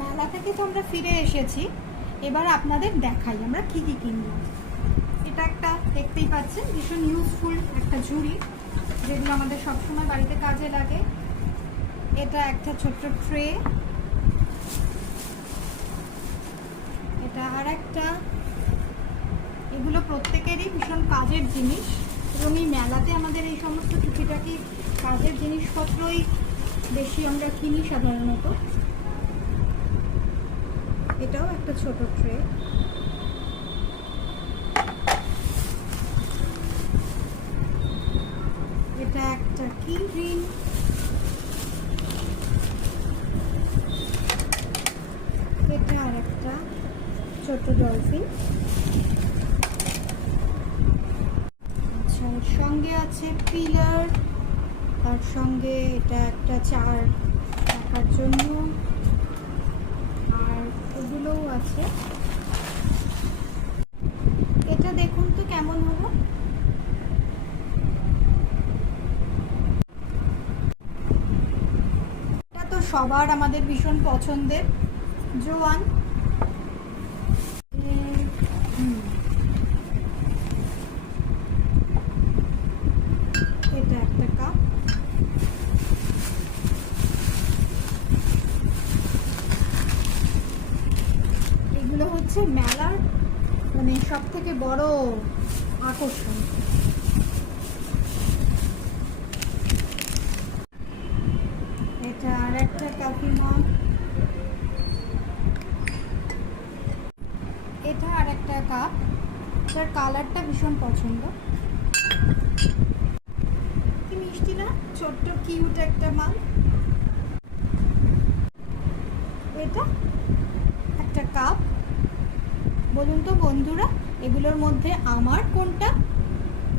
মেলা থেকে তো আমরা ফিরে এসেছি, এবার আপনাদের দেখাই আমরা কি কি কিনলাম। এটা একটা দেখতেই পাচ্ছেন ভীষণ ইউজফুল একটা ঝুড়ি, যেগুলো আমাদের সবসময় বাড়িতে কাজে লাগে। এটা একটা ছোট্ট ট্রে, এটা আর একটা, এগুলো প্রত্যেকেরই ভীষণ কাজের জিনিস এবং এই মেলাতে আমাদের এই সমস্ত টুকিটাকি কাজের জিনিসপত্রই বেশি আমরা কিনি সাধারণত। এটাও একটা ছোট ট্রে, এটা একটা কি রিং, এটা আর একটা ছোট ডলফিন। আচ্ছা, এর সঙ্গে আছে পিলার, তার সঙ্গে এটা একটা চার রাখার জন্য, আর এগুলোও আছে। এটা দেখুন তো কেমন হলো। এটা তো সবার আমাদের ভীষণ পছন্দের জোয়ান। এটা একটা কাপ, এগুলো হচ্ছে মেলার মানে সব থেকে বড় আকর্ষণ। এটা আর একটা কফি মগ, এটা আর একটা কাপ, এটার কালারটা ভীষণ পছন্দ, কি মিষ্টি না, ছোট্ট কিউট একটা মাল। এটা একটা কাপ। বলুন তো বন্ধুরা, এগুলোর মধ্যে আমার কোনটা